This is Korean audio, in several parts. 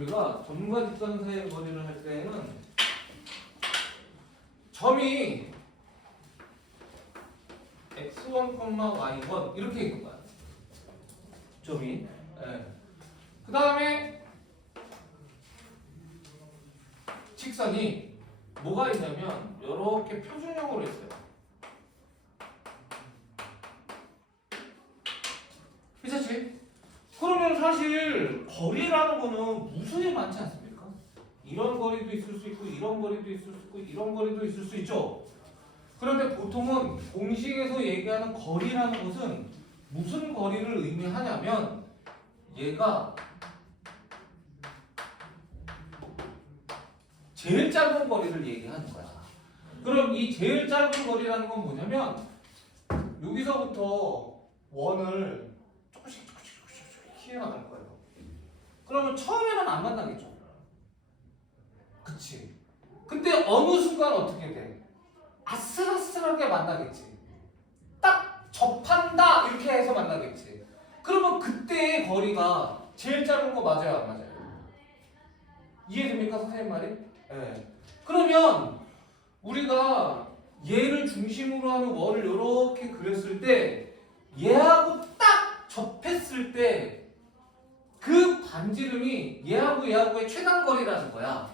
우리가 점과 직선 사이의 거리를 할 때는 점이 x1, y1 이렇게 있는 거야. 점이. 네. 그 다음에 직선이 뭐가 있냐면 이렇게 표준형으로 있어요. 괜찮지? 그러면 사실 거리라는 거는 무수히 많지 않습니까? 이런 거리도 있을 수 있고 이런 거리도 있을 수 있고 이런 거리도 있을 수 있죠. 그런데 보통은 공식에서 얘기하는 거리라는 것은 무슨 거리를 의미하냐면 얘가 제일 짧은 거리를 얘기하는 거야. 그럼 이 제일 짧은 거리라는 건 뭐냐면 여기서부터 원을 조금씩 키워나갈 거예요. 그러면 처음에는 안 만나겠죠. 그치? 근데 어느 순간 어떻게 돼? 아슬아슬하게 만나겠지. 딱 접한다 이렇게 해서 만나겠지. 그러면 그때의 거리가 제일 짧은 거 맞아요, 안 맞아요? 이해됩니까, 선생님 말이? 네. 그러면 우리가 얘를 중심으로 하는 원을 이렇게 그렸을 때 얘하고 딱 접했을 때 그 반지름이 얘하고의 최단 거리라는 거야.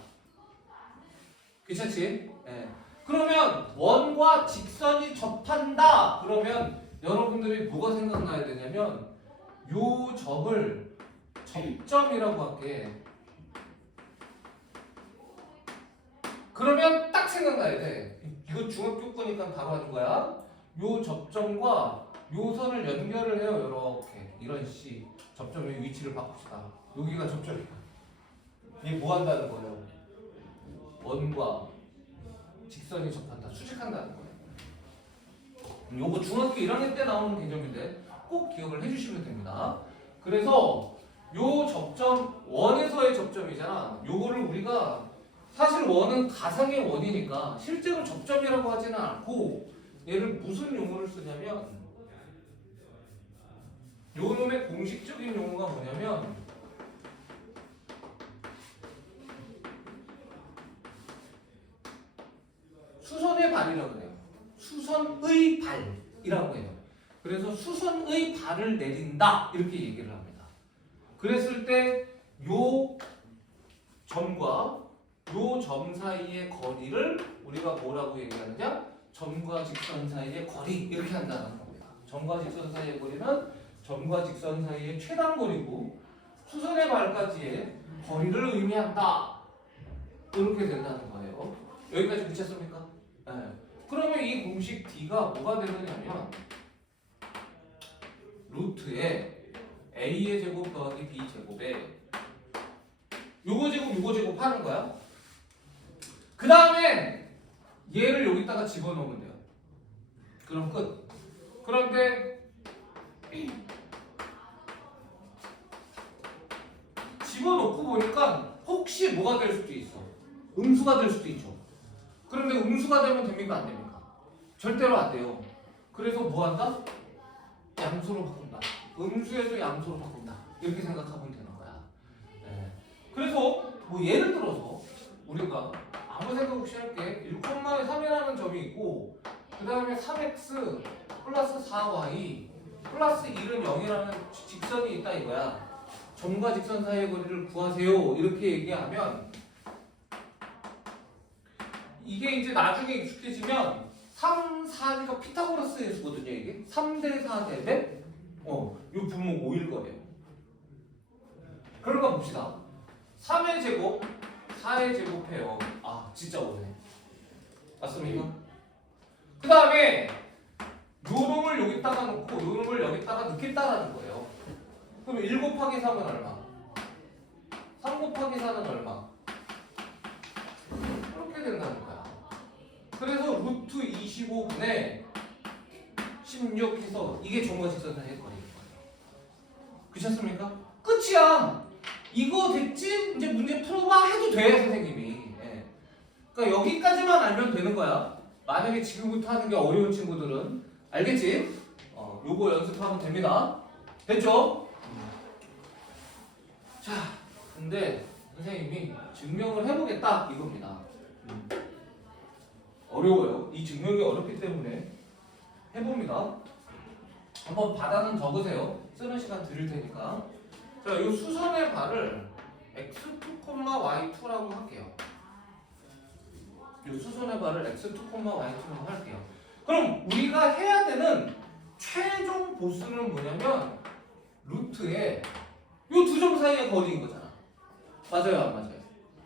괜찮지? 네. 그러면 원과 직선이 접한다. 그러면 여러분들이 뭐가 생각나야 되냐면 요 점을 접점이라고 할게. 그러면 딱 생각나야 돼. 이거 중학교 거니까 바로 하는 거야. 요 접점과 요 선을 연결을 해요. 이렇게 이런 식. 접점의 위치를 바꿉시다. 여기가 접점이야. 이게 뭐 한다는 거예요? 원과 직선이 접한다. 수직한다는 거예요. 요거 중학교 1학년 때 나오는 개념인데 꼭 기억을 해주시면 됩니다. 그래서 요 접점, 원에서의 접점이잖아. 요거를 우리가 사실 원은 가상의 원이니까 실제로 접점이라고 하지는 않고 얘를 무슨 용어를 쓰냐면 요 놈의 공식적인 용어가 뭐냐면 수선의 발이라고 해요. 수선의 발이라고 해요. 그래서 수선의 발을 내린다 이렇게 얘기를 합니다. 그랬을 때 요 점과 요 점 사이의 거리를 우리가 뭐라고 얘기하느냐? 점과 직선 사이의 거리 이렇게 한다는 겁니다. 점과 직선 사이의 거리는 점과 직선 사이의 최단 거리고 수선의 발까지의 거리를 의미한다. 이렇게 된다는 거예요. 여기까지 미쳤습니까? 네. 그러면 이 공식 D가 뭐가 되느냐면 루트에 A의 제곱 더하기 B 제곱에 요거 제곱 하는 거야. 그 다음에 얘를 여기다가 집어넣으면 돼요. 그럼 끝. 그런데 집어넣고 보니까 혹시 뭐가 될 수도 있어. 음수가 될 수도 있죠. 그런데 음수가 되면 됩니까? 안 됩니까? 절대로 안 돼요. 그래서 뭐 한다? 양수로 바꾼다. 음수에도 양수로 바꾼다. 이렇게 생각하면 되는 거야. 네. 그래서 뭐 예를 들어서 우리가 아무 생각 없이 할게. 1,3이라는 점이 있고 그 다음에 3x 플러스 4y 플러스 1은 0이라는 직선이 있다 이거야. 점과 직선 사이의 거리를 구하세요. 이렇게 얘기하면 이게 이제 나중에 익숙해지면 3, 4가 피타고라스의 수거든요. 이게 3대 4 대배 요 분모 5일 거예요. 그러니까 봅시다. 3의 제곱 4의 제곱해요. 아 진짜 오네. 맞습니까? 그 다음에 요 놈을 여기다가 놓고 요 놈을 여기다가 넣겠다라는 거예요. 그럼 1 곱하기 3은 얼마? 3 곱하기 4는 얼마? 이렇게 된다는 거야. 그래서 루트 25분의 16 해서 이게 점과 직선 사이의 거리인 거예요. 그렇습니까? 끝이야. 이거 됐지? 이제 문제 풀어봐 해도 돼 선생님이. 예. 그러니까 여기까지만 알면 되는 거야. 만약에 지금부터 하는 게 어려운 친구들은 알겠지? 요거 연습하면 됩니다. 됐죠? 자, 근데 선생님이 증명을 해보겠다 이겁니다. 어려워요. 이 증명이 어렵기 때문에 해봅니다. 한번 바다는 적으세요. 쓰는 시간 드릴 테니까. 자, 이 수선의 발을 x2, y2라고 할게요. 이 수선의 발을 x2, y2라고 할게요. 그럼 우리가 해야 되는 최종 보스는 뭐냐면 루트에 이 두 점 사이의 거리인 거잖아. 맞아요, 안 맞아요?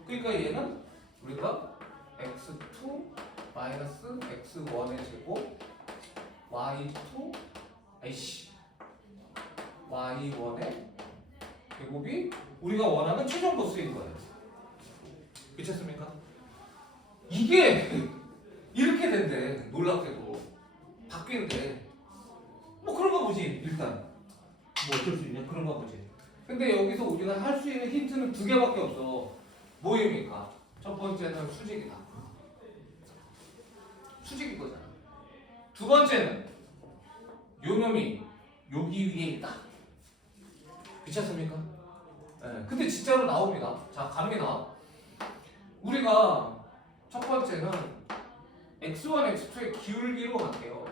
그러니까 얘는 우리가 x2 마이너스 x1의 제곱 y2 y1의 제곱이 우리가 원하는 최종 보스인 거예요. 미쳤습니까? 이게 이렇게 된대. 놀랍게도 바뀌는데 뭐 그런가 보지. 일단 뭐 어쩔 수 있냐 그런가 보지. 근데 여기서 우리가 할 수 있는 힌트는 두 개밖에 없어. 뭐입니까? 첫 번째는 수직이다. 수직인 거잖아. 두 번째는 요 놈이 여기 위에 있다. 괜찮습니까? 네. 근데 진짜로 나옵니다. 자, 갑니다. 우리가 첫 번째는 x1, x2의 기울기로 갈게요.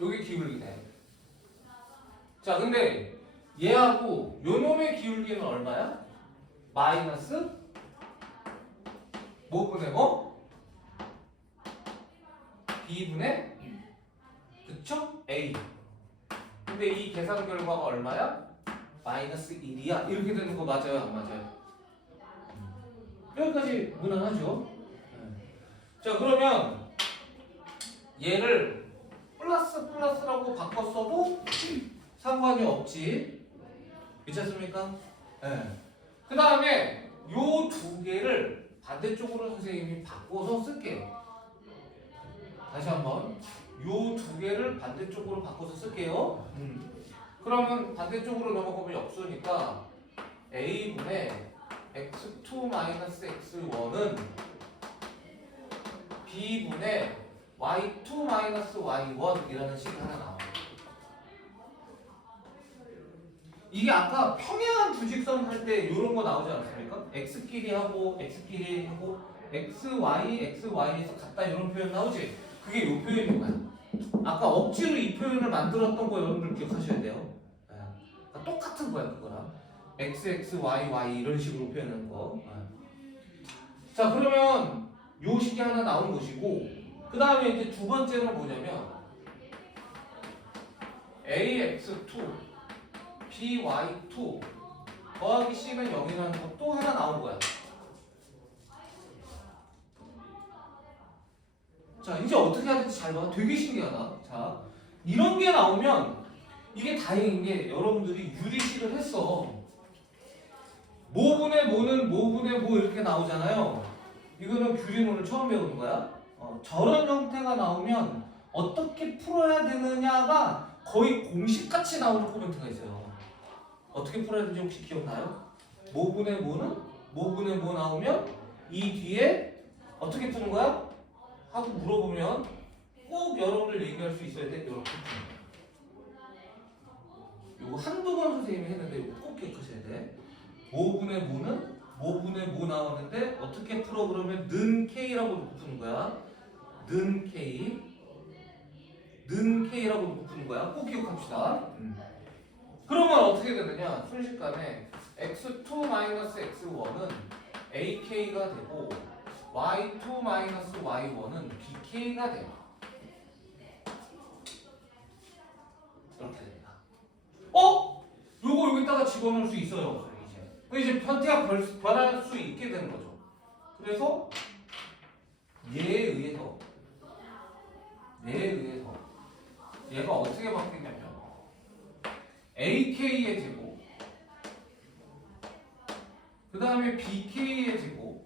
여기 기울기네. 자, 근데 얘하고 요 놈의 기울기는 얼마야? 마이너스 뭐분의 뭐? b분의 그쵸? a. 근데 이 계산 결과가 얼마야? 마이너스 1이야. 이렇게 되는 거 맞아요? 안 맞아요? 여기까지 무난하죠? 자, 그러면 얘를 플러스라고 바꿨어도 상관이 없지. 괜찮습니까? 네. 그 다음에 요 두 개를 반대쪽으로 선생님이 바꿔서 쓸게요. 다시 한번 요 두 개를 반대쪽으로 바꿔서 쓸게요. 그러면 반대쪽으로 넘어가면 역수니까 a분의 x2-x1은 b분의 y2-y1이라는 식이 하나 나와요. 이게 아까 평행한 부직선 할 때 이런 거 나오지 않았습니까? x끼리 하고 x끼리 하고 xy에서 같다 이런 표현 나오지? 그게 이 표현인 거야. 아까 억지로 이 표현을 만들었던 거 여러분들 기억하셔야 돼요. 그러니까 똑같은 거야 그거랑. x, y 이런 식으로 표현하는 거. 자, 그러면 요 식이 하나 나온 것이고, 그 다음에 이제 두 번째는 뭐냐면 ax2 by2 더하기 c는 0이라는 것도 하나 나온 거야. 자, 이제 어떻게 해야 될지 잘 봐. 되게 신기하다. 자, 이런 게 나오면 이게 다행인 게 여러분들이 유리식을 했어. 모분의 모는 모분의 모 이렇게 나오잖아요. 이거는 규리는 오늘 처음 배우는 거야. 저런 형태가 나오면 어떻게 풀어야 되느냐가 거의 공식같이 나오는 코멘트가 있어요. 어떻게 풀어야 되는지 혹시 기억나요? 모분의 모는 모분의 모 나오면 이 뒤에 어떻게 푸는 거야? 하고 물어보면 꼭 여러분들 얘기할 수 있어야 돼. 이렇게 푸는 거야. 요거 한두 번 선생님이 했는데 이거 꼭 기억하셔야 돼. 모분의 모는 모분의 모 나오는데 어떻게 풀어 그러면 는 k라고 놓고 푸는 거야. 는 k라고 놓고 푸는 거야. 꼭 기억합시다. 그러면 어떻게 되느냐? 순식간에 x2-x1은 ak가 되고 y2-y1은 bk가 돼요. 이렇게 됩니다. 요거 여기다가 집어넣을 수 있어요. 이제 편태가 변할 수 있게 되는 거죠. 그래서 얘에 의해서 얘가 어떻게 바뀌냐면 ak의 제곱 그 다음에 bk의 제곱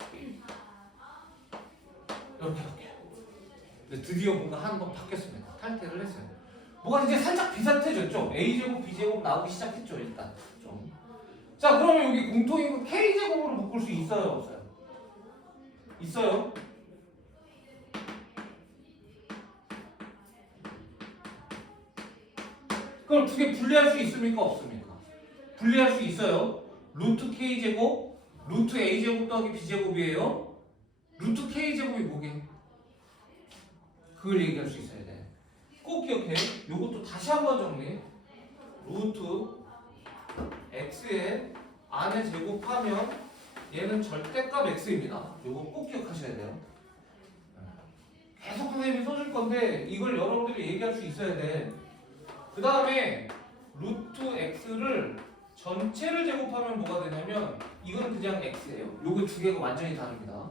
이렇게 바뀌어요. 드디어 뭔가 한 번 바뀌었습니다. 탈퇴를 했어요. 뭐가 이제 살짝 비슷해졌죠. a제곱 b제곱 나오기 시작했죠. 일단 좀. 자, 그러면 여기 공통인 거 k제곱으로 묶을 수 있어요? 없어요? 있어요? 그럼 두 개 분리할 수 있습니까? 없습니까? 분리할 수 있어요. 루트 k제곱, 루트 a제곱 더하기 b제곱이에요. 루트 k제곱이 뭐게? 그걸 얘기할 수 있어야 돼. 꼭 기억해. 요것도 다시 한번 정리. 루트 x의 안에 제곱하면 얘는 절대값 x입니다. 요거 꼭 기억하셔야 돼요. 계속 선생님이 써줄 건데 이걸 여러분들이 얘기할 수 있어야 돼. 그 다음에 루트 x를 전체를 제곱하면 뭐가 되냐면 이거는 그냥 x예요. 요거 두 개가 완전히 다릅니다.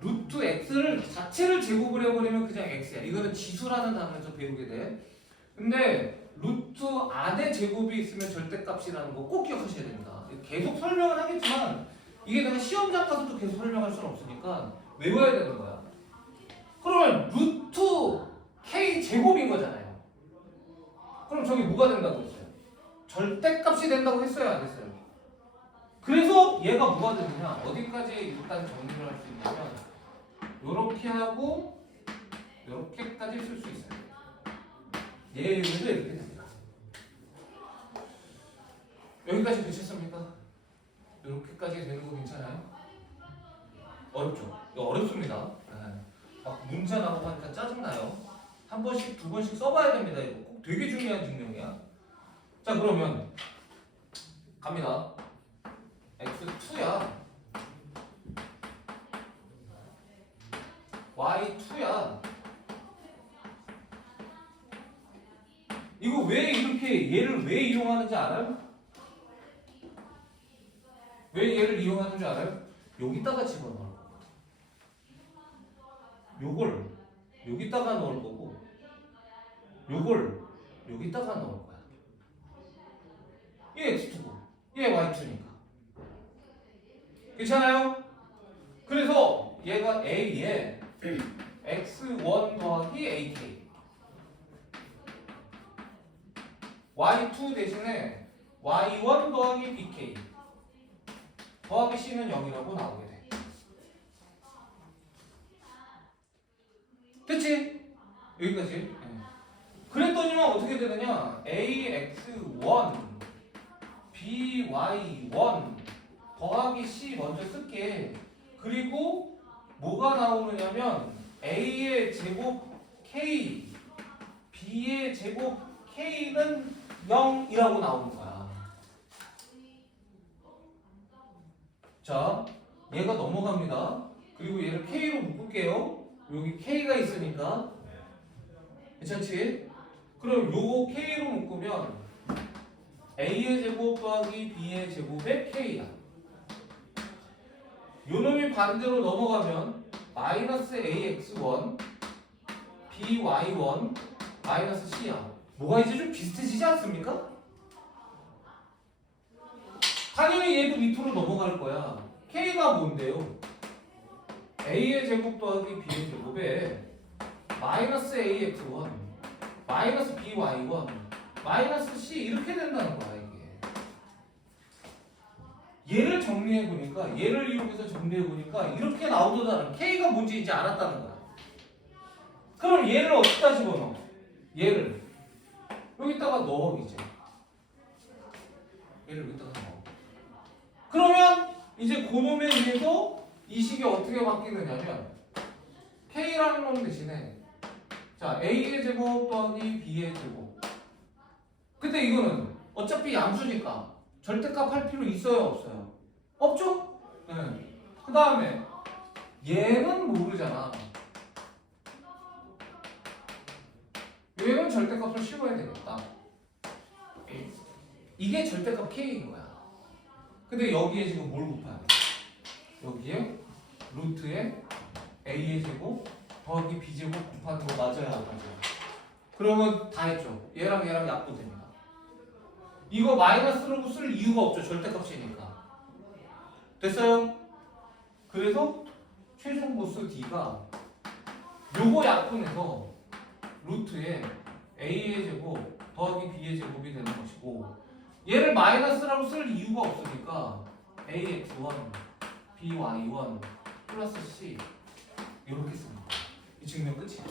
루트 x를 자체를 제곱을 해버리면 그냥 x야. 이거는 지수라는 단어에서 배우게 돼. 근데 루트 안에 제곱이 있으면 절대값이라는 거 꼭 기억하셔야 됩니다. 계속 설명을 하겠지만 이게 내가 시험장 가서도 계속 설명할 수는 없으니까 외워야 되는 거야. 그러면 루트 k 제곱인 거잖아요. 그럼 저기 뭐가 된다고 했어요? 절대값이 된다고 했어요, 안 했어요? 그래서 얘가 뭐가 되느냐? 어디까지 일단 정리를 할 수 있냐면 요렇게 하고 요렇게까지 쓸 수 있어요. 얘도 이렇게 됩니다. 여기까지 되셨습니까? 이렇게까지 되는 거 괜찮아요? 어렵죠? 이거 어렵습니다. 막 문자 나오고 하니까 짜증나요. 한 번씩 두 번씩 써봐야 됩니다. 이거 꼭 되게 중요한 증명이야. 자 그러면 갑니다. x2야 y2야. 이거 왜 이렇게 얘를 왜 이용하는지 알아요? 왜 얘를 이용하는지 알아요? 여기다가 집어넣을 거거든. 요걸 여기다가 넣을 거고 요걸 여기다가 넣을 거야. 얘 x2고 얘 y2니까. 괜찮아요? 그래서 얘가 a에 x1 더하기 ak y2 대신에 y1 더하기 bk 더하기 c는 0이라고 나오게 돼. 됐지? 여기까지. 그랬더니만 어떻게 되느냐? ax1 by1 더하기 c 먼저 쓸게. 그리고 뭐가 나오느냐면 a의 제곱 k b의 제곱 k는 0이라고 나오는 거야. 자, 얘가 넘어갑니다. 그리고 얘를 k로 묶을게요. 여기 k가 있으니까. 괜찮지? 그럼 요거 k로 묶으면 a의 제곱 더하기 b의 제곱의 k야. 요놈이 반대로 넘어가면 마이너스 ax1 by1 마이너스 c야. 뭐가 이제 좀 비슷해지지 않습니까? 당연히 얘도 밑으로 넘어갈 거야. k가 뭔데요? a의 제곱 더하기 b의 제곱에 마이너스 ax1 마이너스 by1 마이너스 c 이렇게 된다는 거야. 이게 얘를 정리해 보니까 얘를 이용해서 정리해 보니까 이렇게 나오더라는 k가 뭔지 이제 알았다는 거야. 그럼 얘를 어디다 집어넣어? 얘를 여기다가 넣어. 이제 얘를 여기다가 넣어. 그러면 이제 그놈에 의해서 이 식이 어떻게 바뀌느냐면 k라는 놈 대신에 자 a의 제곱 더하기 b의 제곱. 근데 이거는 어차피 양수니까 절대값 할 필요 있어요 없어요? 없죠? 네. 그 다음에 얘는 모르잖아. 얘는 절대값을 씌워야 되겠다. 이게 절대값 k인 거야. 근데 여기에 지금 뭘 곱해야 돼? 여기에 루트에 a의 제곱 더하기 b제곱 곱하는 거 맞아요? 안 맞아요? 그러면 다 했죠. 얘랑 얘랑 약분됩니다. 이거 마이너스로 쓸 이유가 없죠. 절대값이니까. 됐어요? 그래서 최종 보수 D가 요거 약분해서 루트에 a의 제곱 더하기 b의 제곱이 되는 것이고 얘를 마이너스라고 쓸 이유가 없으니까 ax1 by1 플러스 c 이렇게 씁니다. 이 증명 끝이에요.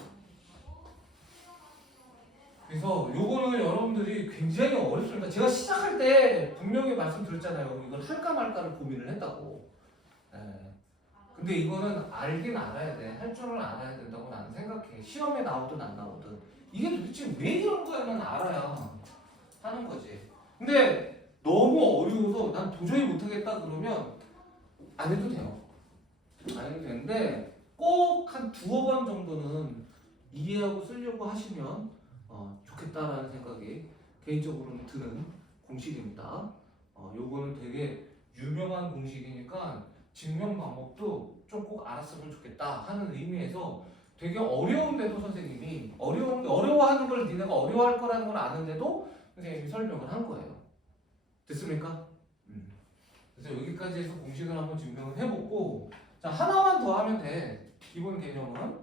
그래서 요거는 여러분들이 굉장히 어렵습니다. 제가 시작할 때 분명히 말씀드렸잖아요. 이걸 할까 말까를 고민을 했다고. 예. 근데 이거는 알긴 알아야 돼. 할 줄은 알아야 된다고 나는 생각해. 시험에 나오든 안 나오든. 이게 도대체 왜 이런 거야는 알아야 하는 거지. 근데 너무 어려워서 난 도저히 못하겠다 그러면 안 해도 돼요. 안 해도 되는데 꼭 한 두어 번 정도는 이해하고 쓰려고 하시면 좋겠다라는 생각이 개인적으로는 드는 공식입니다. 요거는 되게 유명한 공식이니까 증명 방법도 좀 꼭 알았으면 좋겠다 하는 의미에서 되게 어려운데도 선생님이 어려워하는 걸 니네가 어려워할 거라는 걸 아는데도 선생님이 설명을 한 거예요. 됐습니까? 그래서 여기까지 해서 공식을 한번 증명을 해보고 자 하나만 더 하면 돼. 기본 개념은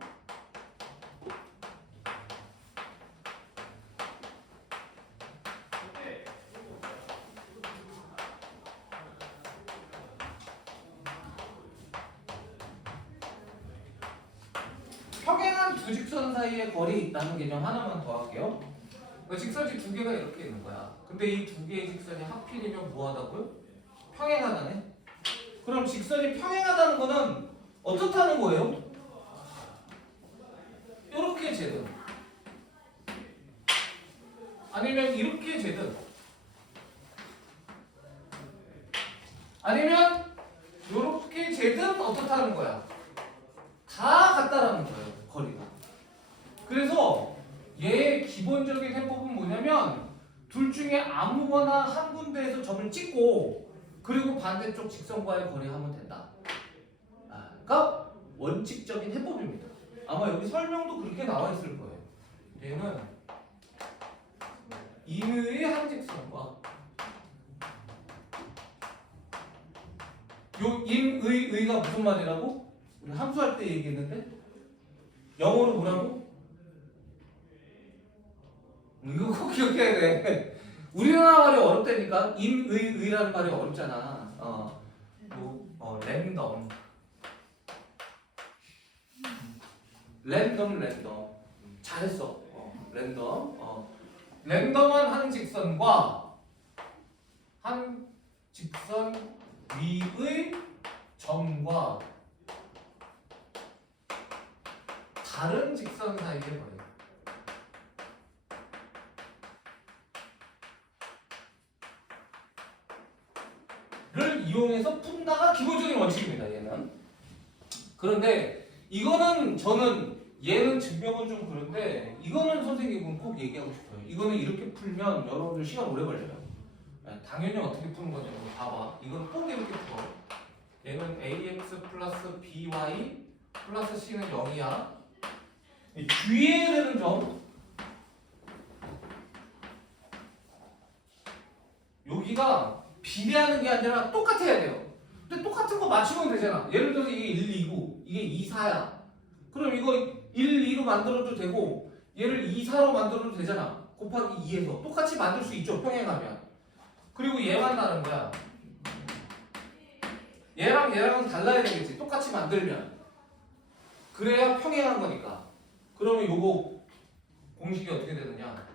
평행한 두 직선 사이에 거리 있다는 개념 하나만 더 할게요. 직선이 두 개가 이렇게 있는 거야. 근데 이 두 개의 직선이 하필이면 뭐하다고요? 평행하다네. 그럼 직선이 평행하다는 거는 어떻다는 거예요? 이렇게 재든 아니면 이렇게 재든 아니면 이렇게 재든 어떻다는 거야? 다 같다라는 거예요. 거리가. 그래서 얘의 기본적인 해법은 뭐냐면 둘 중에 아무거나 한 군데에서 점을 찍고 그리고 반대쪽 직선과의 거리하면 된다. 그러니까 원칙적인 해법입니다. 아마 여기 설명도 그렇게 나와 있을 거예요. 얘는 인의 한 직선과 요 인의가 무슨 말이라고? 우리 함수할 때 얘기했는데 영어로 뭐라고? 이거 꼭 기억해야 돼. 우리나라 말이 어렵다니까. 인의라는 말이 어렵잖아. 랜덤. 잘했어. 랜덤한 한 직선과 한 직선 위의 점과 다른 직선 사이의 거리를 이용해서 푼다가 기본적인 원칙입니다. 얘는. 그런데 이거는 저는 얘는 증명은 좀 그런데 이거는 선생님은 꼭 얘기하고 싶어요. 이거는 이렇게 풀면 여러분들 시간 오래 걸려요. 당연히 어떻게 푸는 거냐고 봐봐. 이건 꼭 이렇게 풀어. 얘는 ax 플러스 by 플러스 c는 0이야. 주의해야 되는 점 여기가 비례하는 게 아니라 똑같아야 돼요. 근데 똑같은 거 맞추면 되잖아. 예를 들어서 이게 1, 2고 이게 2, 4야. 그럼 이거 1, 2로 만들어도 되고 얘를 2, 4로 만들어도 되잖아. 곱하기 2에서 똑같이 만들 수 있죠. 평행하면. 그리고 얘만 다른 거야. 얘랑은 달라야 되겠지. 똑같이 만들면. 그래야 평행한 거니까. 그러면 요거 공식이 어떻게 되느냐?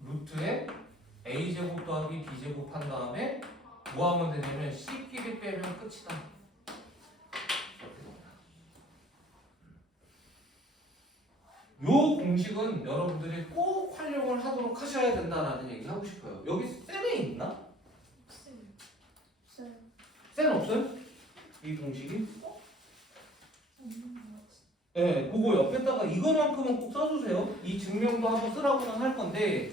루트에 a제곱 더하기 b제곱 한 다음에 뭐 하면 되냐면 c끼리 빼면 끝이다. 요 공식은 여러분들이 꼭 활용을 하도록 하셔야 된다라는 얘기 하고 싶어요. 여기 셀에 있나? 셀 없어요? 이 공식이? 네, 그거 옆에다가 이거만큼은 꼭 써주세요. 이 증명도 한번 쓰라고는 할 건데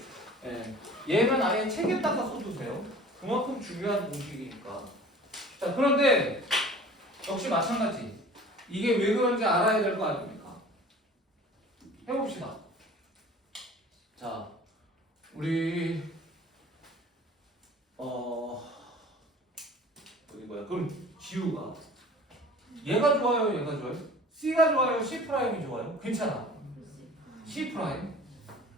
얘는 아예 책에다가 써주세요. 그만큼 중요한 공식이니까. 자, 그런데 역시 마찬가지. 이게 왜 그런지 알아야 될 거 아닙니까? 해봅시다. 자, 우리 어디 뭐야? 그럼 지우가 얘가 좋아요, 얘가 좋아요? C가 좋아요, C 프라임이 좋아요? 괜찮아. C 프라임.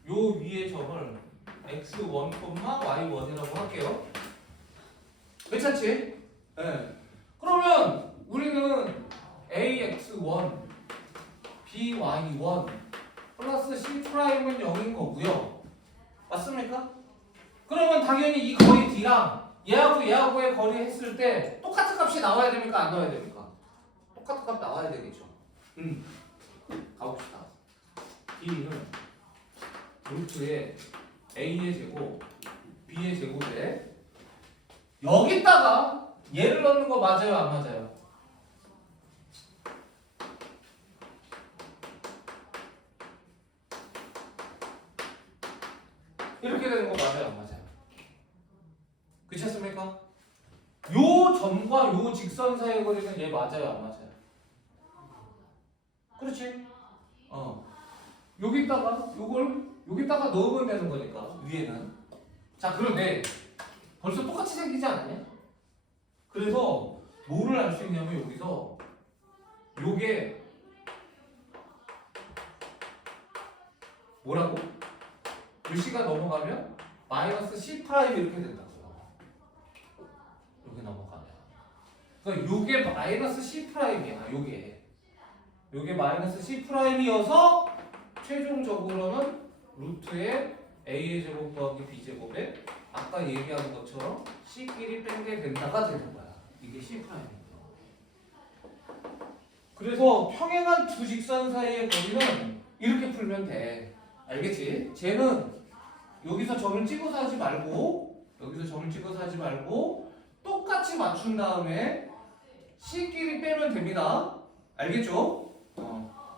요 위에 점을 x1, y1이라고 할게요. 괜찮지? 네. 그러면 우리는 ax1, by1 C'은 0인 거고요. 맞습니까? 그러면 당연히 이 거리 D랑 얘하고의 거리 했을 때 똑같은 값이 나와야 됩니까? 안 나와야 됩니까? 똑같은 값 나와야 되겠죠. 가봅시다. D는 루트에 A의 제곱, B의 제곱에 여기다가 얘를 넣는 거 맞아요? 안 맞아요? 이렇게 되는 거 맞아요? 안 맞아요? 그렇지 않습니까? 요 점과 요 직선 사이의 거리는 얘 맞아요? 안 맞아요? 그렇지? 여기다가 요걸 여기다가 넣으면 되는 거니까 위에는. 자, 그런데 벌써 똑같이 생기지 않았냐? 그래서 뭐를 알 수 있냐면 여기서 요게 뭐라고? 글씨가 넘어가면 마이너스 C 프라임 이렇게 된다고. 여기 넘어가면. 그러니까 요게 마이너스 C 프라임이야. 요게 마이너스 C 프라임이어서 최종적으로는 루트에 A의 제곱 더하기 B 제곱에 아까 얘기한 것처럼 C끼리 뺀게 된다가 되는 거야. 이게 C 프라임이에요. 그래서 평행한 두 직선 사이의 거리는 이렇게 풀면 돼. 알겠지? 쟤는 여기서 점을 찍어서 하지 말고 똑같이 맞춘 다음에 C끼리 빼면 됩니다. 알겠죠?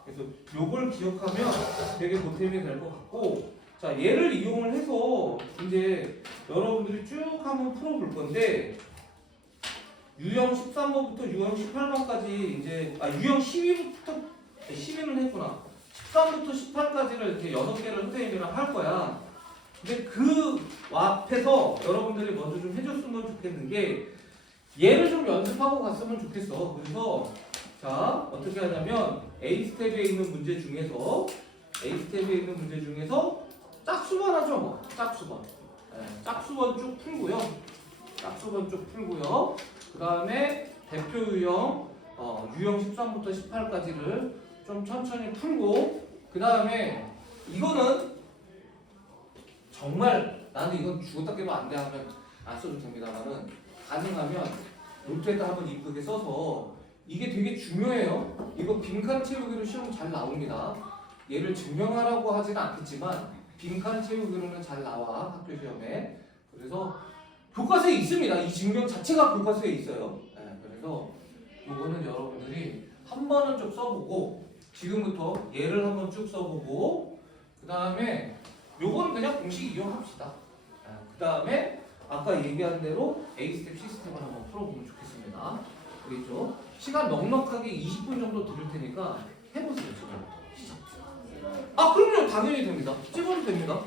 그래서 요걸 기억하면 되게 보탬이 될 것 같고, 자, 얘를 이용을 해서 이제 여러분들이 쭉 한번 풀어볼 건데, 유형 13번부터 유형 18번까지 이제 유형 12는 했구나. 13부터 18까지를 이렇게 6개를 선생님이랑 할 거야. 근데 그 앞에서 여러분들이 먼저 좀 해줬으면 좋겠는 게 얘를 좀 연습하고 갔으면 좋겠어. 그래서 자, 어떻게 하냐면 A 스텝에 있는 문제 중에서 짝수번 하죠. 뭐. 짝수번. 짝수번 쭉 풀고요. 그 다음에 대표 유형 유형 13부터 18까지를 좀 천천히 풀고, 그 다음에 이거는 정말 나는 이건 죽었다 깨면 안 돼 하면 안 써도 됩니다만은, 가능하면 노트에다 한번 이쁘게 써서, 이게 되게 중요해요. 이거 빈칸 채우기로 시험 잘 나옵니다. 얘를 증명하라고 하지는 않겠지만 빈칸 채우기로는 잘 나와, 학교 시험에. 그래서 교과서에 있습니다. 이 증명 자체가 교과서에 있어요. 그래서 이거는 여러분들이 한 번은 좀 써보고, 지금부터 얘를 한번 쭉 써보고, 그 다음에 요거는 그냥 공식 이용합시다. 그 다음에 아까 얘기한 대로 A 스텝, C 스텝을 한번 풀어보면 좋겠습니다. 알겠죠? 시간 넉넉하게 20분 정도 드릴 테니까 해보세요. 지금부터. 그럼요. 당연히 됩니다. 찍어도 됩니다.